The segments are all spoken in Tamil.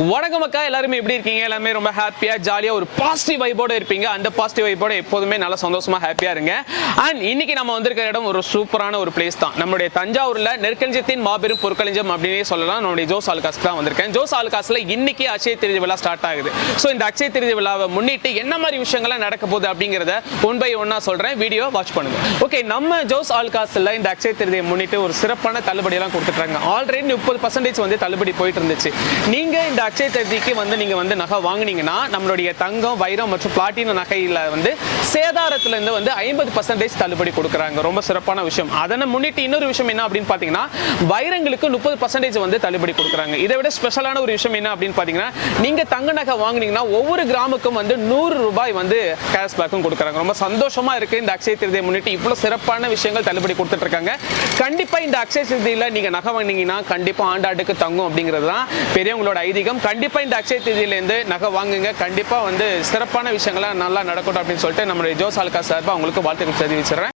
வணக்கம் அக்கா, எல்லாருமே எப்படி இருக்கீங்க? எல்லாமே ரொம்ப ஹாப்பியா ஜாலியா ஒரு பாசிட்டிவ் வைபோட இருப்பீங்க. அந்த பாசிட்டிவ் வைபோட எப்போதுமே நல்லா சந்தோஷமா ஹாப்பியா இருங்க. அண்ட் இன்னைக்கு நம்ம வந்திருக்கிற இடம் ஒரு சூப்பரான ஒரு பிளேஸ் தான். நம்மளுடைய தஞ்சாவூர்ல நெற்களஞ்சியத்தின் மாபெரும் பொற்களஞ்சியம் அப்படின்னே சொல்லலாம். நம்மளுடைய ஜோஸ் ஆலுகாஸ்க்கு தான் வந்திருக்கேன். ஜோஸ் ஆலுகாஸ்ல இன்னைக்கு அக்ஷய திருதி விழா ஸ்டார்ட் ஆகுது. ஸோ இந்த அக்ஷய திருதி விழாவை முன்னிட்டு என்ன மாதிரி விஷயங்கள்லாம் நடக்க போகுது அப்படிங்கிறத ஒன் பை ஒன்னா சொல்றேன். வீடியோ வாட்ச் பண்ணுங்க. ஓகே, நம்ம ஜோஸ் ஆலுகாஸ்ல இந்த அக்ஷய திருதியை முன்னிட்டு ஒரு சிறப்பான தள்ளுபடி எல்லாம் கொடுத்துட்டாங்க. ஆல்ரெடி 30% வந்து தள்ளுபடி போயிட்டு இருந்துச்சு. நீங்க இந்த அக்ஷய திருதிக்கு வந்து நீங்க வந்து நகை வாங்குனீங்கன்னா நம்மளுடைய தங்கம், வைரம் மற்றும் பிளாட்டினம் நகையில வந்து சேதாரத்துல இருந்து வந்து 50% தள்ளுபடி கொடுக்குறாங்க. ரொம்ப சிறப்பான விஷயம். அதனை முன்னிட்டு இன்னொரு விஷயம் என்ன அப்படின்னு பாத்தீங்கன்னா, வைரங்களுக்கு 30% வந்து தள்ளுபடி கொடுக்குறாங்க. இதை விட ஸ்பெஷலான ஒரு விஷயம் என்ன அப்படின்னு பாத்தீங்கன்னா, நீங்க தங்க நகை வாங்குனீங்கன்னா ஒவ்வொரு கிராமுக்கும் வந்து 100 ரூபாய் வந்து கேஷ்பேக்கும் கொடுக்குறாங்க. ரொம்ப சந்தோஷமா இருக்கு. இந்த அக்ஷய திருதியை முன்னிட்டு இவ்வளவு சிறப்பான விஷயங்கள் தள்ளுபடி கொடுத்துட்டு இருக்காங்க. கண்டிப்பா இந்த அக்ஷய திருதியில நீங்க நகை வாங்கினீங்கன்னா கண்டிப்பா ஆண்டாண்டுக்கு தங்கும் அப்படிங்கிறது தான் பெரியவங்களோட ஐதீகம். கண்டிப்பா இந்த அக்ஷய திருதியிலேருந்து நகை வாங்குங்க. கண்டிப்பா வந்து சிறப்பான விஷயங்கள்லாம் நல்லா நடக்கட்டும் அப்படின்னு சொல்லிட்டு நம்மளுடைய ஜோஸ் ஆலுகாஸ் சார்பா உங்களுக்கு வாழ்த்துக்கள் தெரிவிச்சிடுறேன்.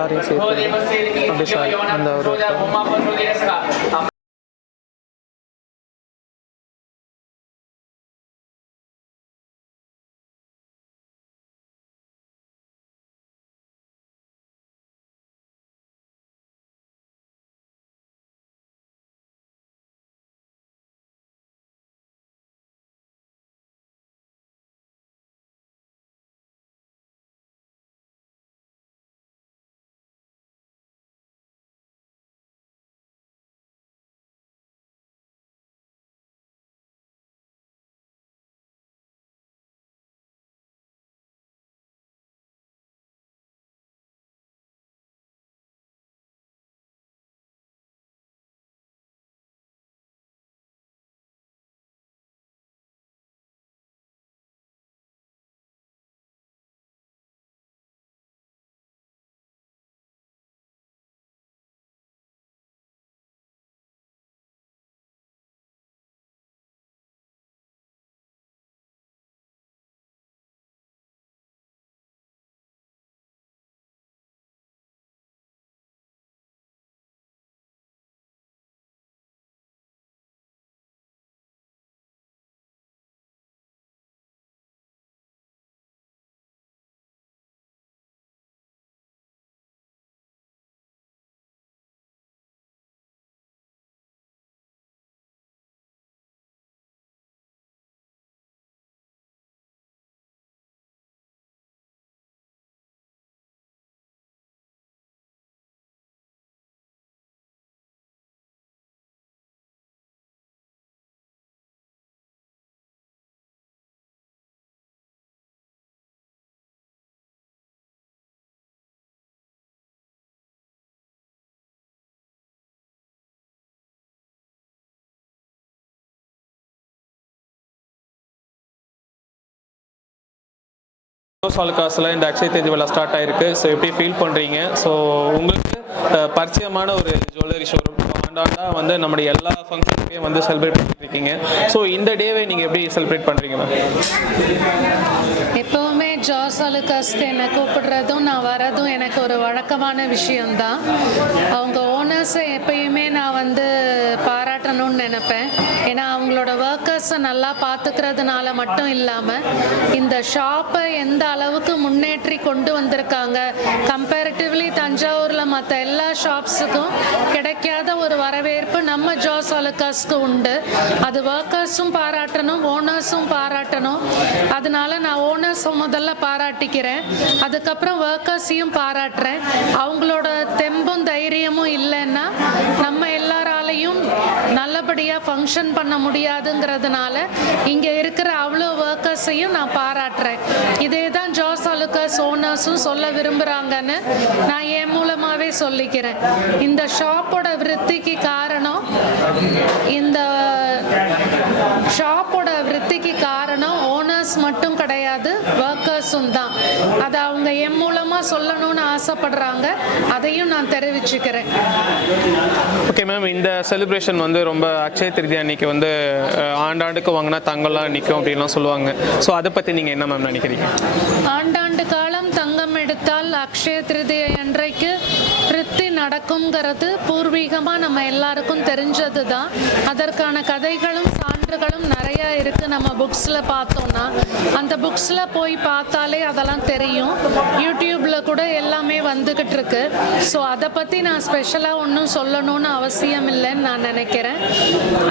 சாரியும் சேர்த்து அப்படி சாரி அந்த ஒரு சாலுக்காஸில் இந்த அக்ஷய தேதி விழா ஸ்டார்ட் ஆயிருக்கு. ஸோ எப்படி ஃபீல் பண்ணுறீங்க? ஸோ உங்களுக்கு பரிச்சயமான ஒரு ஜுவல்லரி ஷோரூம் ஆண்டாண்டா வந்து நம்முடைய எல்லா ஃபங்க்ஷனுக்கையும் வந்து செலிப்ரேட் பண்ணிருக்கீங்க. ஸோ இந்த டேவை நீங்கள் எப்படி செலிப்ரேட் பண்ணுறீங்க மேம்? எப்போவுமே ஜாஸ் அலுகாஸ்க்கு என்னை கூப்பிடுறதும் நான் வரதும் எனக்கு ஒரு வழக்கமான விஷயம்தான். அவங்க ஓனர்ஸை எப்பயுமே நான் வந்து பாராட்டணும்னு நினைப்பேன். ஏன்னா அவங்களோட ஒர்க்கர்ஸை நல்லா பார்த்துக்கிறதுனால மட்டும் இல்லாமல் இந்த ஷாப்பை எந்த அளவுக்கு முன்னேற்றி கொண்டு வந்திருக்காங்க, கம்பேரிட்டிவ்லி தஞ்சாவூரில் மற்ற எல்லா ஷாப்ஸுக்கும் கிடைக்காத ஒரு வரவேற்பு நம்ம ஜாஸ் அலுகாஸ்க்கு உண்டு. அது ஒர்க்கர்ஸும் பாராட்டணும், ஓனர்ஸும் பாராட்டணும். அதனால நான் ஓனர்ஸை முதல்ல பாராட்டிக்கிறேன், அதுக்கப்புறம் ஒர்க்கர்ஸையும் பாராட்டுறேன். அவங்களோட தெம்பும் தைரியமும் இல்லைன்னா நம்ம எல்லாராலையும் நல்லபடியாக ஃபங்க்ஷன் பண்ண முடியாதுங்கிறதுனால இங்கே இருக்கிற அவ்வளோ ஒர்க்கர்ஸையும் நான் பாராட்டுறேன். இதே தான் ஜாஸ் அலுகாஸ் ஓனர்ஸும் சொல்ல விரும்புகிறாங்கன்னு நான் என் மூலமாகவே சொல்லிக்கிறேன். இந்த ஷாப்போட விருத்திக்கு காரணம் ஓனர்ஸ் மட்டும் கிடையாது, ஒர்க்கர்ஸும் தான். அதை அவங்க என் மூலமாக சொல்லணும்னு ஆசைப்படுறாங்க, அதையும் நான் தெரிவிச்சுக்கிறேன். ஓகே மேம், இந்த செலிப்ரேஷன் வந்து ரொம்ப அக்ஷய திருதி அன்னைக்கு வந்து ஆண்டாண்டுக்கு வாங்கினா தங்கம்லாம் நிற்கும் அப்படின்லாம் சொல்லுவாங்க. ஸோ அதை பற்றி நீங்கள் என்ன மேம் நினைக்கிறீங்க? ஆண்டாண்டு காலம் தங்கம் எடுத்தால் அக்ஷய திருதியை அன்றைக்கு திருப்தி நடக்குங்கிறது பூர்வீகமாக நம்ம எல்லாருக்கும் தெரிஞ்சது தான். அதற்கான கதைகளும் சான்றுகளும் நிறையா இருக்குது. நம்ம புக்ஸில் பார்த்தோம்னா அந்த புக்ஸில் போய் பார்த்தாலே அதெல்லாம் தெரியும். யூடியூப்பில் கூட எல்லாமே வந்துக்கிட்டு இருக்கு. ஸோ அதை பற்றி நான் ஸ்பெஷலாக ஒன்றும் சொல்லணும்னு அவசியம் இல்லைன்னு நான் நினைக்கிறேன்.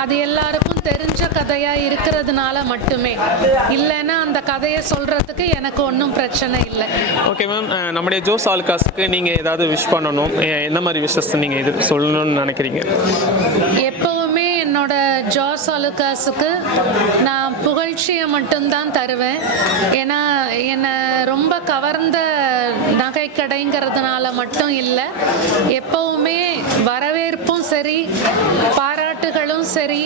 அது எல்லாருக்கும் தெரிஞ்ச கதையாக இருக்கிறதுனால மட்டுமே, இல்லைன்னா அந்த கதையை சொல்கிறதுக்கு எனக்கு ஒன்றும் பிரச்சனை இல்லை. ஓகே மேம், நம்முடைய ஜோஸ் அலுகாஸ்க்கு நீங்கள் ஏதாவது விஷ் பண்ணணும், என்ன மாதிரி விஷஸ் நீங்கள் இது சொல்லணும்னு நினைக்கிறீங்க? எப்போவுமே என்னோட ஜாஸ் அலுகாஸுக்கு நான் புகழ்ச்சியை மட்டும்தான் தருவேன். ஏன்னா என்னை ரொம்ப கவர்ந்த நகை கடைங்கிறதுனால மட்டும் இல்லை, எப்போவுமே வரவேற்பும் சரி, பாராட்டுகளும் சரி,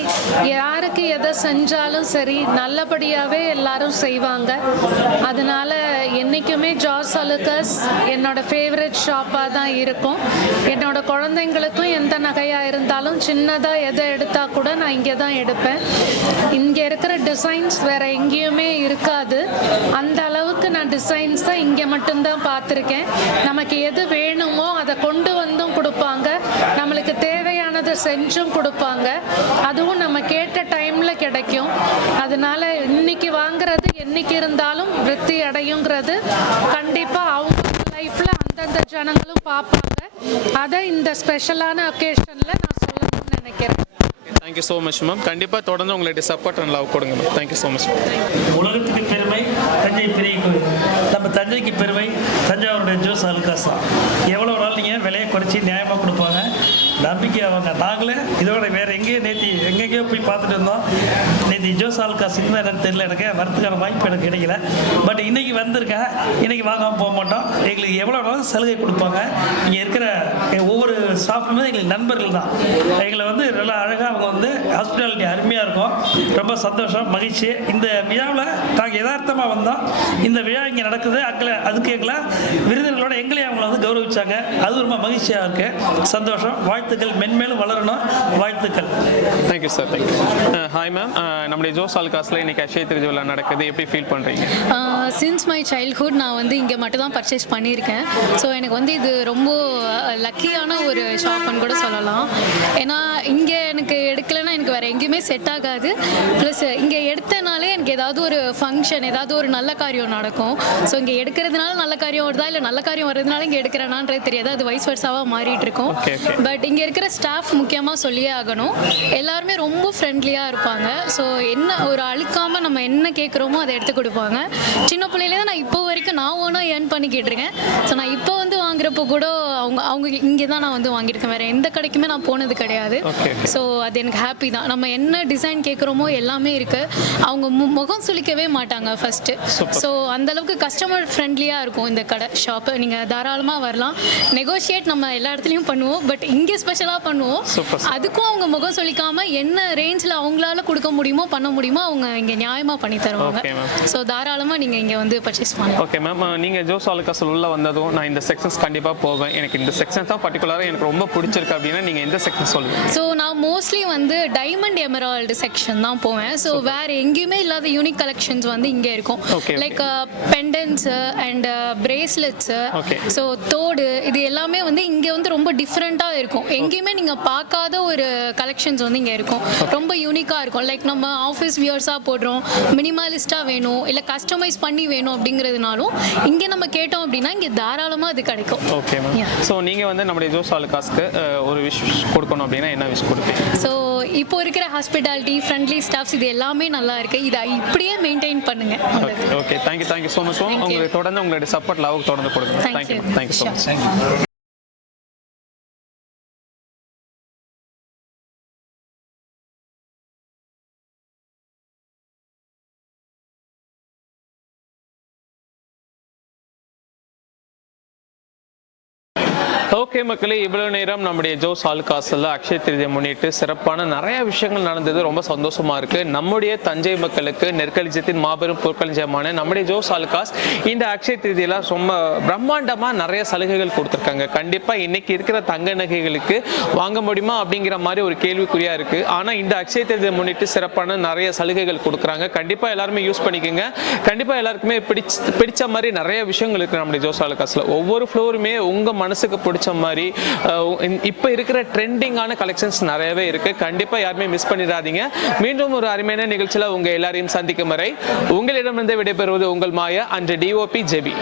யாருக்கு எதை செஞ்சாலும் சரி நல்லபடியாகவே எல்லாரும் செய்வாங்க. அதனால என்றைக்குமே ஜாஸ் அலுகாஸ் என்னோட ஃபேவரட் ஷாப்பாக தான் இருக்கும். என்னோட குழந்தைங்களுக்கும் எந்த நகையாக இருந்தாலும் சின்னதாக எதை எடுத்தால் கூட நான் இங்கே தான் எடுப்பேன். இங்கே இருக்கிற டிசைன்ஸ் வேறு எங்கேயுமே இருக்காது. அந்த அளவுக்கு நான் டிசைன்ஸை இங்கே மட்டும்தான் பார்த்துருக்கேன். நமக்கு எது வேணுமோ அதை கொண்டு வந்தும் கொடுப்பாங்க, நம்மளுக்கு தேவையானதை செஞ்சும் கொடுப்பாங்க. அதுவும் நம்ம கேட்ட டைமில் கிடைக்கும். அதனால இன்னைக்கு வாங்குறது என்னைக்கு இருந்தாலும் விருத்தி அடையுங்கிறது கண்டிப்பாக அவங்க லைஃப்பில் அந்தந்த ஜனங்களும் பார்ப்பாங்க. அதை இந்த ஸ்பெஷலான அக்கேஷனில் நான் சொல்லணும்னு நினைக்கிறேன். Thank you so much ma'am. கண்டிப்பாக தொடர்ந்து உங்களுடைய சப்போர்ட் அண்ட் லவ் கொடுங்க மேம். Thank you so much. உலகத்துக்கு பெருமை தஞ்சை பெரிய கோயில். நம்ம தஞ்சைக்கு பெருமை தஞ்சாவூருடைய ஜோஸ் ஆலுக்காஸ் தான். எவ்வளோ நாள் நீங்கள் விலையை குறைச்சி நியாயமாக கொடுப்பாங்க, நம்பிக்கை அவங்க. நாங்களே இதோட வேறு எங்கேயோ போய் பார்த்துட்டு இருந்தோம். நேற்று ஜோஸ் ஆலுக்காஸ் இன்னும் என்னன்னு தெரியல, எனக்கு வரத்துக்கான வாய்ப்பு எனக்கு கிடைக்கல. பட் இன்னைக்கு வந்திருக்கேன். இன்னைக்கு வாங்காமல் போக மாட்டோம். எங்களுக்கு எவ்வளோ நாள் சலுகை கொடுப்பாங்க. இங்கே இருக்கிற ஒவ்வொரு ஸ்டாஃபுமே எங்களுக்கு நண்பர்கள் தான். எங்களை வந்து நல்லா அழகாக அவங்க வந்து ஹாஸ்பிட்டாலிட்டி அருமையாக இருக்கும். ரொம்ப சந்தோஷம், மகிழ்ச்சி. இந்த விழாவில் நாங்கள் யதார்த்தமாக வந்தோம். இந்த விழா இங்கே நடக்குது, அதுக்கு எங்களை விருந்தினர்களோட எங்களையும் அவங்கள வந்து கௌரவிச்சாங்க. அது ரொம்ப மகிழ்ச்சியாக இருக்குது. சந்தோஷம். வாழ்த்துக்கள், மென்மேலும் வளரணும். வாழ்த்துக்கள். Thank you sir. Thank you. Hi ma'am. நம்முடைய ஜோஸ் ஆலுக்காஸில் இன்னைக்கு அக்ஷய திருவிழா நடக்குது. எப்படி ஃபீல் பண்ணுறீங்க? சின்ஸ் மை சைல்ட்ஹுட் நான் வந்து இங்கே மட்டும் தான் பர்ச்சேஸ் பண்ணியிருக்கேன். ஸோ எனக்கு வந்து இது ரொம்ப லக்கியான ஒரு ஷாப்னு கூட சொல்லலாம். ஏன்னா இங்கே எனக்கு எடுக்கலைன்னா எனக்கு வேறு எங்கேயுமே செட் ஆகாது. ப்ளஸ் இங்கே எடுத்தனாலே எனக்கு ஏதாவது ஒரு ஃபங்க்ஷன், ஏதாவது ஒரு நல்ல காரியம் நடக்கும். ஸோ இங்கே எடுக்கிறதுனால நல்ல காரியம் வருதா இல்லை நல்ல காரியம் வர்றதுனால இங்கே எடுக்கிறேனான்றது தெரியாது. அது வைஸ் வர்ஸாவாக மாறிட்டு இருக்கும். பட் இங்கே இருக்கிற ஸ்டாஃப் முக்கியமாக சொல்லியே ஆகணும். எல்லாருமே ரொம்ப ஃப்ரெண்ட்லியாக இருப்பாங்க. ஸோ என்ன ஒரு அழுக்காமல் நம்ம என்ன கேட்குறோமோ அதை எடுத்து கொடுப்பாங்க. சின்ன பிள்ளையிலே தான் நான் இப்போ வரைக்கும் நான் ஓனாக ஏர்ன் பண்ணிக்கிட்டு இருக்கேன். ஸோ நான் இப்போ வந்து வாங்குறப்போ கூட அவங்க இங்கே தான் நான் வந்து வாங்கியிருக்கேன். வேறு எந்த கடைக்குமே நான் போனது கிடையாது. ஸோ அது எனக்கு ஹாப்பி தான். நம்ம என்ன டிசைன் கேட்குறோமோ எல்லாமே இருக்குது. அவங்க முகம் சுளிக்கவே மாட்டாங்க ஃபஸ்ட்டு. ஸோ அந்தளவுக்கு கஸ்டமர் ஃப்ரெண்ட்லியாக இருக்கும் இந்த கடை ஷாப்பு. நீங்கள் தாராளமாக வரலாம். நெகோஷியேட் நம்ம எல்லா இடத்துலையும் பண்ணுவோம், பட் இங்கே ஸ்பெஷலாக பண்ணுவோம். அதுக்கும் அவங்க முகம் சொல்லிக்காமல் என்ன ரேஞ்சில் அவங்களால கொடுக்க முடியுமோ பண்ண முடியுமோ அவங்க இங்கே நியாயமாக பண்ணி தருவாங்க. ஸோ தாராளமாக நீங்கள் இங்கே வந்து பர்ச்சேஸ் பண்ணலாம். Okay ma'am. நீங்கள் ஜோஸ் ஆலுக்காஸ் உள்ள வந்ததும் நான் இந்த செக்ஷன்ஸ் கண்டிப்பாக போவேன், எனக்கு இந்த செக்ஷன் தான் பர்டிகுலராக எனக்கு ரொம்ப பிடிச்சிருக்கு அப்படின்னா நீங்கள் எந்த செக்ஷன் சொல்லுங்கள்? ஸோ நான் மோஸ்ட்லி வந்து டைமண்ட் எமரால்டு செக்ஷன் தான் போவேன். ஸோ வேறு எங்கேயுமே இல்லாத யூனிக் கலெக்ஷன்ஸ் வந்து இங்கே இருக்கும். லைக் பெண்டன்ஸு அண்ட் பிரேஸ்லெட்ஸு, ஸோ தோடு, இது எல்லாமே வந்து இங்கே வந்து ரொம்ப டிஃப்ரெண்ட்டாக இருக்கும். எங்கேயுமே நீங்கள் பார்க்காத ஒரு கலெக்ஷன்ஸ் வந்து இங்கே இருக்கும். ரொம்ப யூனிக்காக இருக்கும். லைக் நம்ம ஆஃபீஸ் வியர்ஸாக போடுறோம், மினிமலிஸ்ட்டாக வேணும் இல்லை கஸ்டமைஸ் பண்ணி வேணும் அப்படிங்கிறதுனாலும் இங்கே நம்ம கேட்டோம் அப்படின்னா இங்கே தாராளமாக அது கிடைக்கும். Okay ma'am. ஸோ நீங்கள் வந்து நம்முடைய ஜோஸ் ஆலுக்காஸ்க்கு ஒரு விஷ் கொடுக்கணும் அப்படின்னா என்ன விஷ் கொடுப்பீங்க? ஸோ இப்போ இருக்கிற ஹாஸ்பிட்டாலிட்டி, ஃப்ரெண்ட்லி ஸ்டாஃப்ஸ், இது எல்லாமே நல்லா இருக்கு. இதை இப்படியே மெயின்டைன் பண்ணுங்க. ஓகே. Thank you so much. உங்களுக்கு தொடர்ந்து உங்களுடைய சப்போர்ட் லவ் தொடர்ந்து கொடுங்க. Thank you so much. ஓகே மக்களே, இவ்வளோ நேரம் நம்முடைய ஜோஸ் ஆலுக்காஸில் அக்ஷய திருதியை முன்னிட்டு சிறப்பான நிறைய விஷயங்கள் நடந்தது. ரொம்ப சந்தோஷமாக இருக்குது. நம்முடைய தஞ்சை மக்களுக்கு நெற்களஞ்சியத்தின் மாபெரும் பொற்களஞ்சியமான நம்முடைய ஜோஸ் ஆலுக்காஸ் இந்த அக்ஷய திருதியில் ரொம்ப பிரம்மாண்டமாக நிறைய சலுகைகள் கொடுத்துருக்காங்க. கண்டிப்பாக இன்றைக்கி இருக்கிற தங்க நகைகளுக்கு வாங்க முடியுமா அப்படிங்கிற மாதிரி ஒரு கேள்விக்குறியாக இருக்குது. ஆனால் இந்த அக்ஷய திருதியை முன்னிட்டு சிறப்பான நிறைய சலுகைகள் கொடுக்குறாங்க. கண்டிப்பாக எல்லாருமே யூஸ் பண்ணிக்கோங்க. கண்டிப்பாக எல்லாருக்குமே பிடிச்ச மாதிரி நிறைய விஷயங்கள் இருக்குது நம்முடைய ஜோஸ் ஆலுக்காஸில். ஒவ்வொரு ஃப்ளோருமே உங்கள் மனசுக்கு பிடிச்ச மாதிரி இப்போ இருக்கிற ட்ரெண்டிங்கான கலெக்ஷன்ஸ் நிறையவே இருக்கு. கண்டிப்பா யாருமே மிஸ் பண்ணிடாதீங்க. மீண்டும் ஒரு அருமையான நிகழ்ச்சியில் உங்க எல்லாரையும் சந்திக்கும் வரை உங்களிடமிருந்து விடைபெறுவது உங்கள் மாயா அண்ட் டிஓபி ஜெபி.